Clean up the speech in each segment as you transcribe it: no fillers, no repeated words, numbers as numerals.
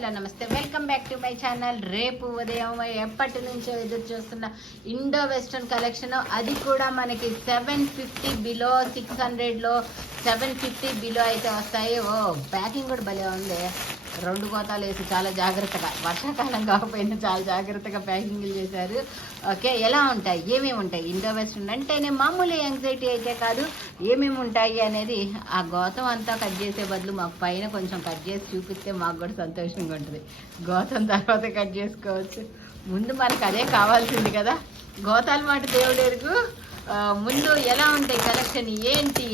Hello నమస్తే, welcome back to my channel. రేపు ఉదయం ఎప్పటి నుంచో ఎదురు చూస్తున్న ఇండో వెస్ట్రన్ కలెక్షన్, అది కూడా మనకి 750 బిలో, 600లో 750 బిలో అయితే వస్తాయి. ఓ ప్యాకింగ్ కూడా భలే ఉంది. 2 గోతాలు వేసి చాలా జాగ్రత్తగా, వర్షాకాలం కాకపోయినా చాలా జాగ్రత్తగా ప్యాకింగ్లు చేశారు. ఓకే, ఎలా ఉంటాయి, ఏమేమి ఉంటాయి ఇండో వెస్ట్రన్ అంటేనే మామూలు యాంగ్జైటీ అయితే కాదు, ఏమేమి ఉంటాయి అనేది ఆ గోతం అంతా కట్ చేసే బదులు మాకు పైన కొంచెం కట్ చేసి చూపిస్తే మాకు కూడా సంతోషంగా ఉంటుంది. గోతం తర్వాత కట్ చేసుకోవచ్చు, ముందు మనకు అదే కావాల్సింది కదా. గోతాల మాట దేవుడు ఎరుగు. ముందు ఎలా ఉంటాయి కలెక్షన్ ఏంటి,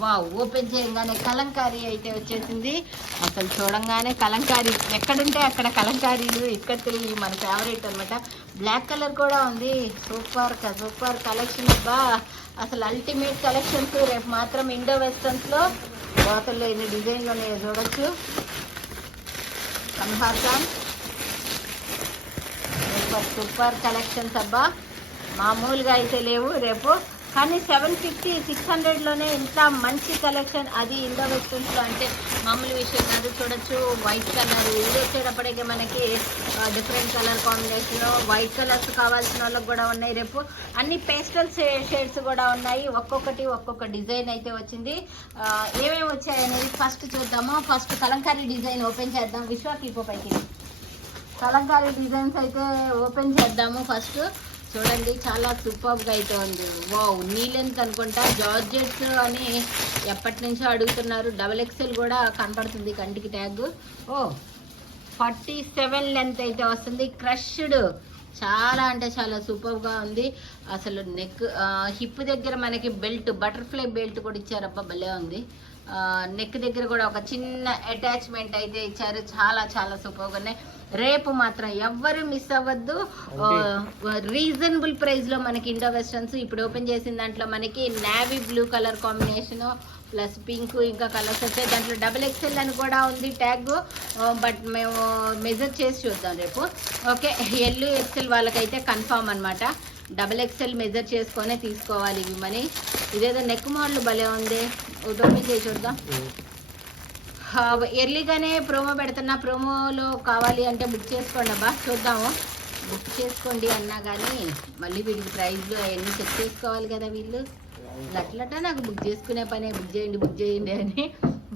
వా ఓపెన్ చేయగానే కలంకారీ అయితే వచ్చేసింది. అసలు చూడంగానే కలంకారీ ఎక్కడుంటే అక్కడ కలంకారీలు, ఇక్కత్తులు మన ఫేవరెట్ అనమాట. బ్లాక్ కలర్ కూడా ఉంది. సూపర్ సూపర్ కలెక్షన్ అబ్బా, అసలు అల్టిమేట్ కలెక్షన్స్. రేపు మాత్రం ఇండో వెస్టర్న్స్లో గోతల్లో ఎన్ని డిజైన్లు ఉన్నాయో చూడొచ్చు. కన్హార్సాన్ సూపర్ సూపర్ కలెక్షన్స్ అబ్బా, మామూలుగా అయితే లేవు రేపు. కానీ 750, 600లోనే ఇంత మంచి కలెక్షన్, అది ఇండో వెస్టర్న్స్లో అంటే మామూలు విషయం కాదు. చూడొచ్చు, వైట్ కలర్, ఇది వచ్చేటప్పటికి మనకి different colour combination. White colours కావాల్సిన వాళ్ళకి కూడా ఉన్నాయి రేపు. అన్ని పేస్టల్ షేడ్స్ కూడా ఉన్నాయి. ఒక్కొక్కటి ఒక్కొక్క డిజైన్ అయితే వచ్చింది. ఏమేమి వచ్చాయి అనేది ఫస్ట్ చూద్దాము. ఫస్ట్ కలంకారీ డిజైన్ ఓపెన్ చేద్దాం. విశ్వాకి పైకి కలంకారీ డిజైన్స్ అయితే ఓపెన్ చేద్దాము. ఫస్ట్ చూడండి, చాలా సూపర్గా అయితే ఉంది. వావ్, నీ లెంత్ అనుకుంటా, జార్జెట్స్ అని ఎప్పటి నుంచో అడుగుతున్నారు. XXL కూడా కనపడుతుంది కంటికి ట్యాగ్. ఓ 47 లెంత్ అయితే వస్తుంది. క్రష్డ్, చాలా అంటే చాలా సూపర్గా ఉంది. అసలు నెక్, హిప్ దగ్గర మనకి బెల్ట్, బటర్ఫ్లై బెల్ట్ కూడా ఇచ్చారబ్బా, భలే ఉంది. నెక్ దగ్గర కూడా ఒక చిన్న అటాచ్మెంట్ అయితే ఇచ్చారు. చాలా చాలా సూపర్గా ఉన్నాయి. రేపు మాత్రం ఎవ్వరు మిస్ అవ్వద్దు. రీజనబుల్ ప్రైస్లో మనకి ఇండో వెస్టర్న్స్ ఇప్పుడు ఓపెన్ చేసిన దాంట్లో మనకి navy blue colour combination plus pink, ఇంకా కలర్స్ వచ్చాయి. దాంట్లో XXL అని కూడా ఉంది ట్యాగ్, బట్ మేము మెజర్ చేసి చూద్దాం రేపు. ఓకే, ఎల్లు XL వాళ్ళకైతే కన్ఫామ్ అనమాట. XXL మెజర్ చేసుకొనే తీసుకోవాలి ఇవి మనీ. ఇదేదో నెక్ మోడల్ భలే ఉంది, ఓపెన్ చేసి చూద్దాం. ఎర్లీగానే ప్రోమో పెడుతున్నా, ప్రోమోలో కావాలి అంటే బుక్ చేసుకోండి అబ్బా. చూద్దాము, బుక్ చేసుకోండి అన్నా కానీ మళ్ళీ వీళ్ళకి ప్రైజ్లు అవన్నీ చెక్ చేసుకోవాలి కదా వీళ్ళు. అట్లట నాకు బుక్ చేసుకునే పనే, బుక్ చేయండి అని.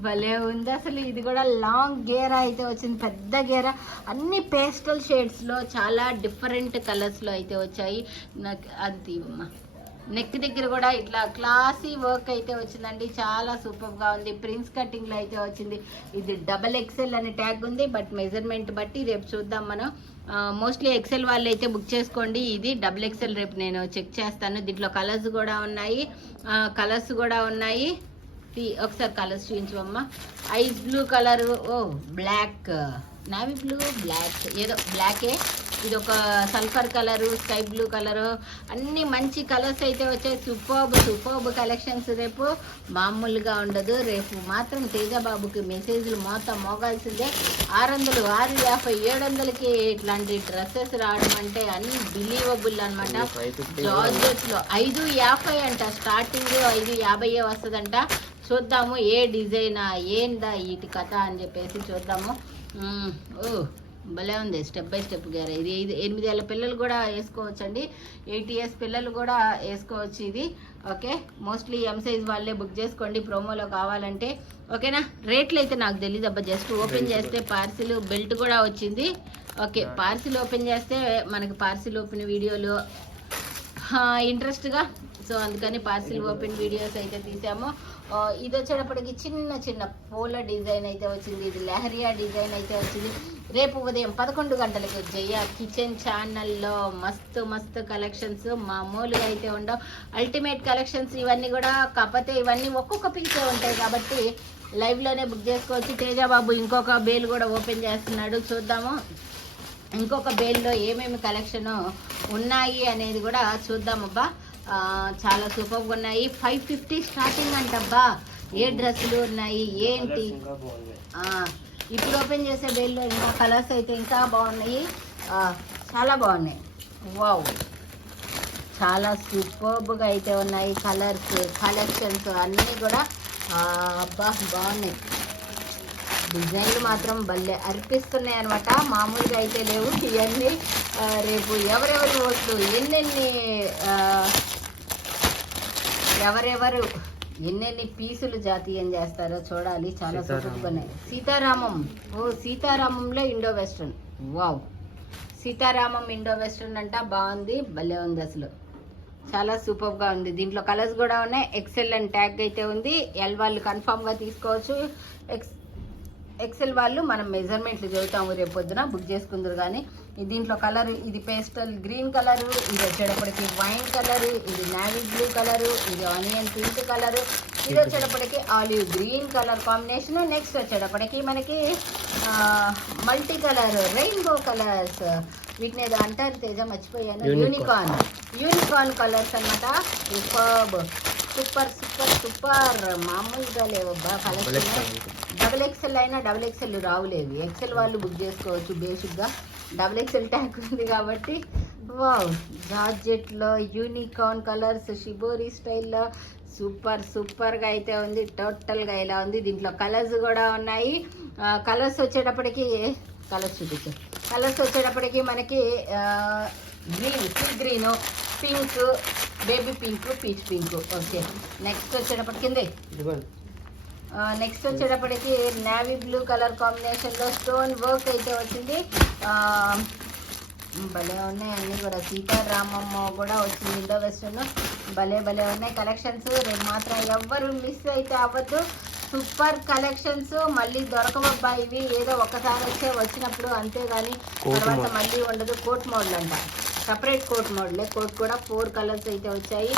భలే ఉంది అసలు. ఇది కూడా లాంగ్ గేరా అయితే వచ్చింది, పెద్ద గేరా. అన్ని పేస్టల్ షేడ్స్లో చాలా డిఫరెంట్ కలర్స్లో అయితే వచ్చాయి. నాకు అది నెక్ దగ్గర కూడా ఇట్లా క్లాసీ వర్క్ అయితే వచ్చిందండి, చాలా సూపర్గా ఉంది. ప్రిన్స్ కటింగ్లో అయితే వచ్చింది. ఇది XXL అనే ట్యాగ్ ఉంది, బట్ మెజర్మెంట్ బట్టి రేపు చూద్దాం మనం. మోస్ట్లీ XL వాళ్ళు అయితే బుక్ చేసుకోండి. ఇది XXL రేపు నేను చెక్ చేస్తాను. దీంట్లో కలర్స్ కూడా ఉన్నాయి. ఒకసారి కలర్స్ చూపించమ్మా. ఐస్ బ్లూ కలరు, ఓ బ్లాక్, నావీ బ్లూ, బ్లాక్, ఏదో బ్లాకే. ఇది ఒక sulphur colour, sky blue colour, అన్ని మంచి కలర్స్ అయితే వచ్చాయి. Superb collections. రేపు మామూలుగా ఉండదు. రేపు మాత్రం తేజబాబుకి మెసేజ్లు మొత్తం మోగాల్సిందే. 600, 650, 700కి ఇట్లాంటి డ్రెస్సెస్ రావడం అంటే అన్బిలీవబుల్ అనమాట. జార్జెట్స్లో 550 అంట స్టార్టింగ్, 550 వస్తుందంట. చూద్దాము ఏ డిజైనా ఏందా వీటి కథ అని చెప్పేసి చూద్దాము. ఓ భలే ఉంది, స్టెప్ బై స్టెప్ గారు. ఇది 8 ఏళ్ళ పిల్లలు కూడా వేసుకోవచ్చండి, 8 years పిల్లలు కూడా వేసుకోవచ్చు ఇది. ఓకే, మోస్ట్లీ ఎం సైజ్ వాళ్ళే బుక్ చేసుకోండి ప్రోమోలో కావాలంటే. ఓకేనా, రేట్లు అయితే నాకు తెలియదు అబ్బా. జస్ట్ ఓపెన్ చేస్తే పార్సిల్ బెల్ట్ కూడా వచ్చింది. ఓకే, పార్సిల్ ఓపెన్ చేస్తే మనకి పార్సిల్ ఓపెన్ వీడియోలు ఇంట్రెస్ట్గా, సో అందుకని పార్సిల్ ఓపెన్ వీడియోస్ అయితే తీసాము. ఇది వచ్చేటప్పటికి చిన్న పూల డిజైన్ అయితే వచ్చింది. ఇది లెహరియా డిజైన్ అయితే వచ్చింది. రేపు ఉదయం 11 గంటలకు జయ కిచెన్ ఛానల్లో మస్తు కలెక్షన్స్, మామూలుగా అయితే ఉండవు. అల్టిమేట్ కలెక్షన్స్ ఇవన్నీ కూడా. కాకపోతే ఇవన్నీ ఒక్కొక్క పీసే ఉంటాయి కాబట్టి లైవ్లోనే బుక్ చేసుకోవచ్చు. తేజబాబు ఇంకొక బేల్ కూడా ఓపెన్ చేస్తున్నాడు, చూద్దాము ఇంకొక బేల్లో ఏమేమి కలెక్షన్ ఉన్నాయి అనేది కూడా చూద్దామబ్బా. చాలా సూపర్గా ఉన్నాయి. 550 స్టార్టింగ్ అంటబ్బా. ఏ డ్రెస్సులు ఉన్నాయి ఏంటి, ఇప్పుడు ఓపెన్ చేసే బేల్లో ఇంకా కలర్స్ అయితే ఇంకా బాగున్నాయి, చాలా బాగున్నాయి. వావ్, చాలా సూపర్గా అయితే ఉన్నాయి కలర్స్, కలెక్షన్స్ అన్నీ కూడా. అబ్బా బాగున్నాయి. డిజైన్లు మాత్రం భలే అర్పిస్తున్నాయి అనమాట, మామూలుగా అయితే లేవు ఇవన్నీ. రేపు ఎవరెవరు ఓట్లు ఎవరెవరు ఎన్నెన్ని పీసులు జాతీయం చేస్తారో చూడాలి. చాలా సూపర్గా ఉన్నాయి. సీతారామం, సీతారామంలో Indo western. Wow, Sita Ramam Indo western అంట, బాగుంది, భలే ఉంది అసలు, చాలా సూపర్గా ఉంది. దీంట్లో కలర్స్ కూడా ఉన్నాయి. ఎక్సెల్ అండ్ ట్యాగ్ అయితే ఉంది. ఎల్ వాళ్ళు కన్ఫామ్గా తీసుకోవచ్చు. ఎక్సెల్ వాళ్ళు మనం మెజర్మెంట్లు చదువుతాము, రేపు పొద్దున బుక్ చేసుకుందరు. కానీ దీంట్లో కలర్ ఇది పేస్టల్ గ్రీన్ కలరు, ఇది వచ్చేటప్పటికి వైన్ కలరు, ఇది నావీ బ్లూ కలరు, ఇది ఆనియన్ పింక్ కలరు, ఇది వచ్చేటప్పటికి olive green colour combination. Next వచ్చేటప్పటికి మనకి మల్టీ కలర్ రెయిన్బో కలర్స్, వీటిని ఏదో అంటారు తేజ, మర్చిపోయాను, యూనికార్న్ కలర్స్ అనమాట. సూపర్ మామూలుగా లేవబ్బా కలెక్షన్. డబుల్ ఎక్సెల్ అయినా డబుల్ ఎక్సెల్ రావులేవి, ఎక్సెల్ వాళ్ళు బుక్ చేసుకోవచ్చు బేసిక్గా. డబుల్ ఎక్సెల్ ట్యాగ్ ఉంది కాబట్టి. వావ్, జార్జెట్లో యూనికార్న్ కలర్స్, షిబోరి స్టైల్లో సూపర్గా అయితే ఉంది. టోటల్గా ఇలా ఉంది. దీంట్లో కలర్స్ కూడా ఉన్నాయి. కలర్స్ వచ్చేటప్పటికి కలర్స్ వచ్చేటప్పటికి మనకి green, sea green, pink, baby pink, peach pink. Okay, next వచ్చేటప్పటికి నేవీ బ్లూ కలర్ కాంబినేషన్లో స్టోన్ వర్క్ అయితే వచ్చింది. భలే ఉన్నాయి అన్నీ కూడా. సీతారామమ్మ కూడా వచ్చింది ఇండో వెస్ట్రన్. భలే ఉన్నాయి కలెక్షన్స్. రేపు మాత్రం ఎవ్వరు మిస్ అయితే అవ్వద్దు. Super collections. మళ్ళీ దొరకవబ్బా ఇవి, ఏదో ఒకసారి వచ్చినప్పుడు అంతేగాని తర్వాత మళ్ళీ ఉండదు. కోట్ మోడల్ అంట, సపరేట్ కోట్ మోడలే. కోట్ కూడా 4 కలర్స్ అయితే వచ్చాయి.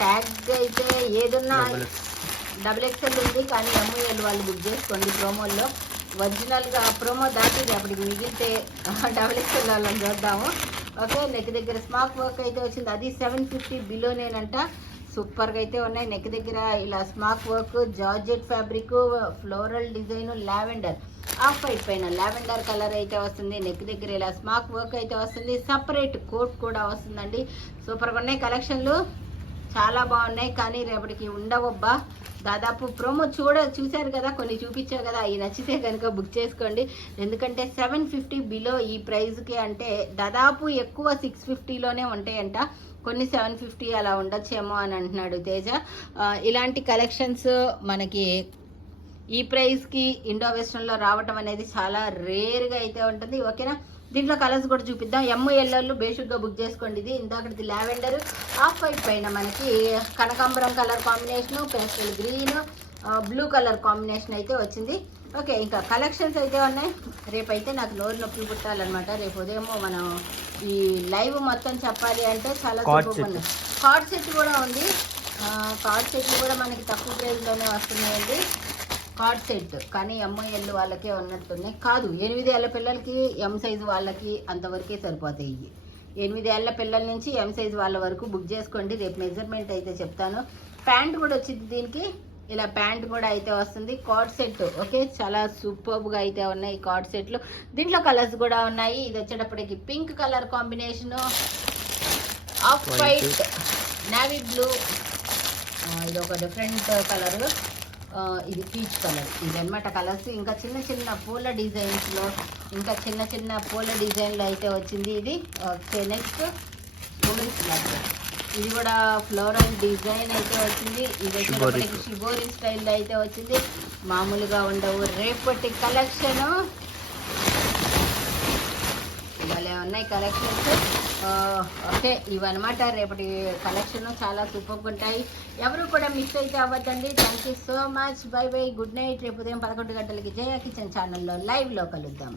ట్యాగ్ అయితే ఏదున్నా డబుల్ ఎక్సెల్ ఉంది, కానీ ఎంఐఎల్ వాళ్ళు బుక్ చేసుకోండి ప్రోమోల్లో. ఒరిజినల్గా ప్రోమో దాటిది, అప్పటికి మిగిలితే డబుల్ ఎక్సెల్ వాళ్ళని చూద్దాము. ఓకే, నెక్ దగ్గర స్మార్ట్ వర్క్ అయితే వచ్చింది, అది 750 బిలోనేనంట. సూపర్గా అయితే ఉన్నాయి. నెక్ దగ్గర ఇలా smart work, georgette fabric, floral design, lavender off white పైన లావెండర్ కలర్ అయితే వస్తుంది. నెక్ దగ్గర ఇలా స్మార్ట్ వర్క్ అయితే వస్తుంది. సపరేట్ కోట్ కూడా వస్తుందండి. సూపర్గా ఉన్నాయి కలెక్షన్లు, చాలా బాగున్నాయి. కానీ రేపటికి ఉండవబ్బా, దాదాపు ప్రోమో చూశారు కదా, కొన్ని చూపించారు కదా, అవి నచ్చితే కనుక బుక్ చేసుకోండి. ఎందుకంటే 750 బిలో ఈ ప్రైస్కి అంటే దాదాపు ఎక్కువ 650లోనే ఉంటాయంట. కొన్ని 750 అలా ఉండొచ్చేమో అని అంటున్నాడు తేజ. ఇలాంటి కలెక్షన్స్ మనకి ఈ ప్రైస్కి ఇండో వెస్ట్రన్లో రావటం అనేది చాలా రేర్గా అయితే ఉంటుంది. ఓకేనా, దీంట్లో కలర్స్ కూడా చూపిద్దాం. ఎల్లో బేసిక్గా బుక్ చేసుకోండి. ఇది ఇందాకటిది లావెండర్, ఆఫ్ వైట్ పైన మనకి కనకాంబరం colour combination, pastel green, blue colour combination అయితే వచ్చింది. ఓకే, ఇంకా కలెక్షన్స్ అయితే ఉన్నాయి. రేపైతే నాకు నోరు నొప్పి పుట్టాలన్నమాట. రేపు ఉదయం మనం ఈ లైవ్ మొత్తం చెప్పాలి అంటే చాలా సూపర్ ఉంది. కార్డ్ సెట్ కూడా ఉంది. కార్డ్ సెట్లు కూడా మనకి తక్కువ ప్రైస్లోనే వస్తున్నాయండి. కార్డ్ సెట్ కానీ ఎంఐఎల్ వాళ్ళకే ఉన్నట్టున్నాయి. కాదు, 8 ఏళ్ళ పిల్లలకి, ఎం సైజు వాళ్ళకి అంతవరకే సరిపోతాయి. 8 ఏళ్ళ పిల్లల నుంచి ఎం సైజు వాళ్ళ వరకు బుక్ చేసుకోండి. రేపు మెజర్మెంట్ అయితే చెప్తాను. ప్యాంట్ కూడా వచ్చింది దీనికి, ఇలా ప్యాంట్ కూడా అయితే వస్తుంది. కార్డ్ సెట్ ఓకే, చాలా సూపర్గా అయితే ఉన్నాయి కార్డ్ సెట్లు. దీంట్లో కలర్స్ కూడా ఉన్నాయి. ఇది వచ్చేటప్పటికి pink colour combination, off white, navy blue, ఇది ఒక డిఫరెంట్ కలరు, ఇది పీచ్ కలర్. ఇది అనమాట కలర్స్. ఇంకా చిన్న పూల డిజైన్స్లో, ఇంకా చిన్న పూల డిజైన్లో అయితే వచ్చింది ఇది. ఓకే, నెక్స్ట్ ఉమెన్స్ బ్లాక్, ఇది కూడా ఫ్లోరల్ డిజైన్ అయితే వచ్చింది. ఇది వచ్చేటప్పటికి షిబోరి స్టైల్లో అయితే వచ్చింది. మామూలుగా ఉండవు రేపటి కలెక్షన్. భలే ఉన్నాయి కలెక్షన్స్. ఓకే, ఇవన్నమాట రేపటి కలెక్షన్. చాలా సూపర్గా ఉంటాయి. ఎవరు కూడా మిస్ అయితే అవ్వద్దండి. Thank you so much. Bye good night. రేపు ఉదయం 11 గంటలకి జయ కిచెన్ ఛానల్లో లైవ్లో కలుద్దాం.